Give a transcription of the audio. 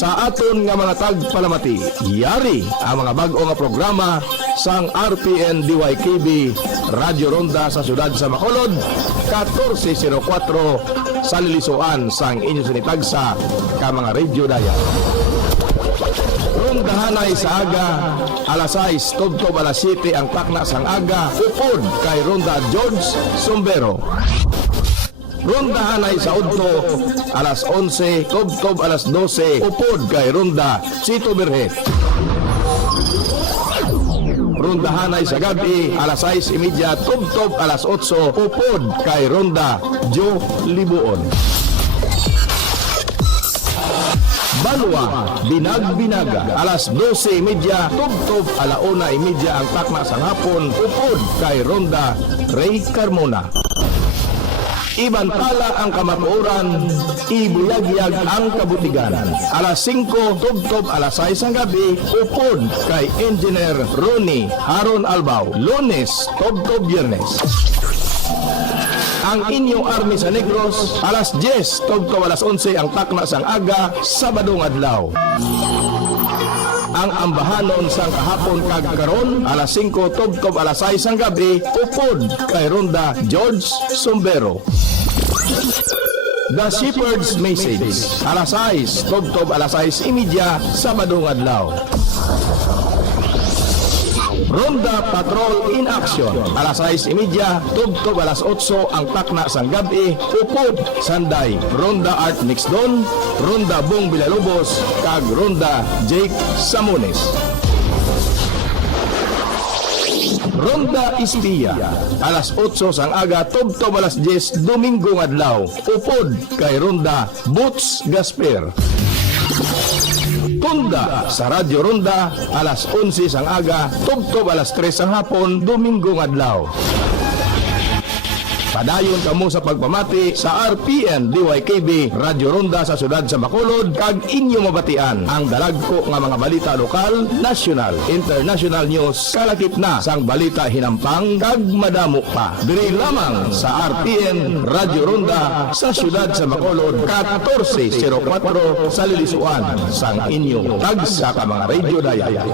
sa aton nga mga tagpalamati. Yari ang mga bag-o nga programa sang RPN DYKB Radyo Ronda sa siyudad sa Bacolod, 1404 sa Lilisuan sang inyo sinitagsa ka mga radio daya. Rondahanay sa aga, alas 6, tubtob alas 7 ang takna sang aga, upod kay Ronda George Sombero. Rondahanay sa udto, alas 11, tubtob alas 12, upod kay Ronda Chito Berhe. Rondahanay sa gabi, alas 6:30, tubtob alas 8, upod kay Ronda Joe Libuon. Balwa, Binag-Binaga, alas 12:30, tubtob alauna 1:30 ang takna sang hapon, upod kay Ronda Ray Carmona. Ibantala ang kamatuoran, ibuyagyag ang kabutigan. Alas 5, tubtob alas 6 ang gabi, upod kay Engineer Ronnie Haron Albao. Lunes, tubtob Biyernes. Ang inyong army sa Negros, alas 10, tubtob alas 11 ang takna sang aga, Sabadong adlaw. Ang ambahanon sang kahapon kag karon, alas 5, tubtob alas 6 ang gabi, upod kay Ronda George Sombero. The Shepherd's Message, alas 6, tubtob alas 6:30, Sabadong adlaw. Ronda Patrol in Action, alas 6:30, tubtob alas 8 ang takna sang gabi, upod Sanday, Ronda Art Mixdon, Ronda Bong Villalobos, kag Ronda Jake Samones. Ronda Ispia, alas 8 sang aga, tubtob alas 10, Domingo adlaw, upod kay Ronda Boots Gasper. Tunda sa Radyo Ronda, alas 11 sang aga, tubtob alas 3 sang hapon, Domingo adlaw. Padayon kamo sa pagpamati sa RPN DYKB Radyo Ronda sa siyudad sa Bacolod, kag inyo mabatian ang dalagko nga mga balita lokal, national, international news, kalakip na sang balita hinampang kag madamo pa. Diri lamang sa RPN Radyo Ronda sa siyudad sa Bacolod, 1404 sa Lilisuan sang inyo tagsa ka mga radio daya.